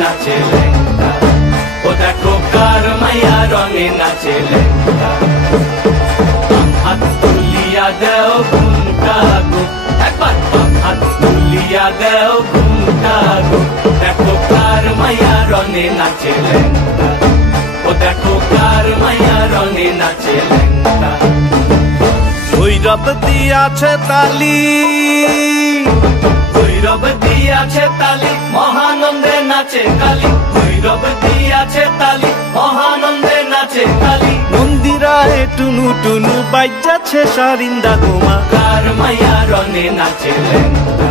নাচে লেঙ্গা, ও দেখো কার মাইয়া রঙে নাচে লেঙ্গা। হাত তুলিয়া দেও ঘুমটা গো, একবার হাত তুলিয়া দেও ঘুমটা গো, দেখো কার মাইয়া রঙে নাচে লেঙ্গা, ও দেখো কার মাইয়া রঙে নাচে লেঙ্গা। ভৈরব দিয়াছে তালি, ভৈরব দিয়াছে তালি, মহানন্দে নাচে কালী। ভৈরব দিয়াছে তালি, মহানন্দে নাচে কালী। মন্দিরায় টুনু টুনু বাজ্যাছে সারিন্দা গোমা, কার মাইয়া রঙে নাচে লেঙ্গা,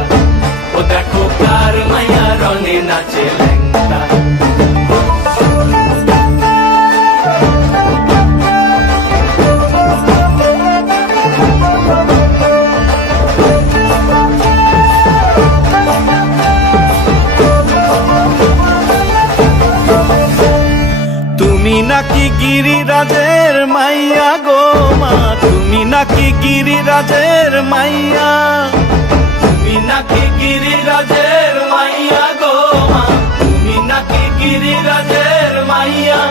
ও দেখো কার মাইয়া রঙে নাচে লেঙ্গা। তুমি নাকি গিরিরাজের মাইয়া গো মা, তুমি নাকি গিরিরাজের মাইয়া, তুমি নাকি গিরিরাজের মাইয়া গো মা, তুমি নাকি গিরিরাজের মাইয়া।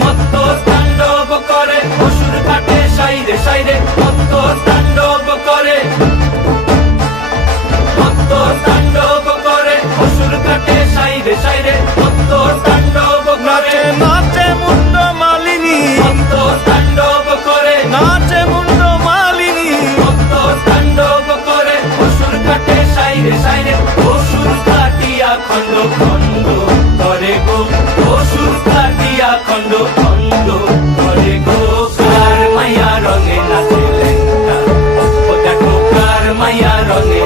মত্ত তাণ্ডব করে অসুর কাটে সাইরে সাইরে, মত্ত তাণ্ডব করে, মত্ত তাণ্ডব করে অসুর কাটে সাইরে সাইরে, মত্ত তাণ্ডব করে। নাচে মুন্ড মালিনী, মত্ত তাণ্ডব করে, নাচে মুন্ড মালিনী, মত্ত তাণ্ডব করে অসুর কাটে সাইরে সাইরে, অসুর কাটিয়া খণ্ড খণ্ড করে গো, অসুর কাটিয়া খণ্ড খণ্ড করে গো। কার মাইয়া রঙে নাচে লেঙ্গা, ও দেখো কার মাইয়া রঙে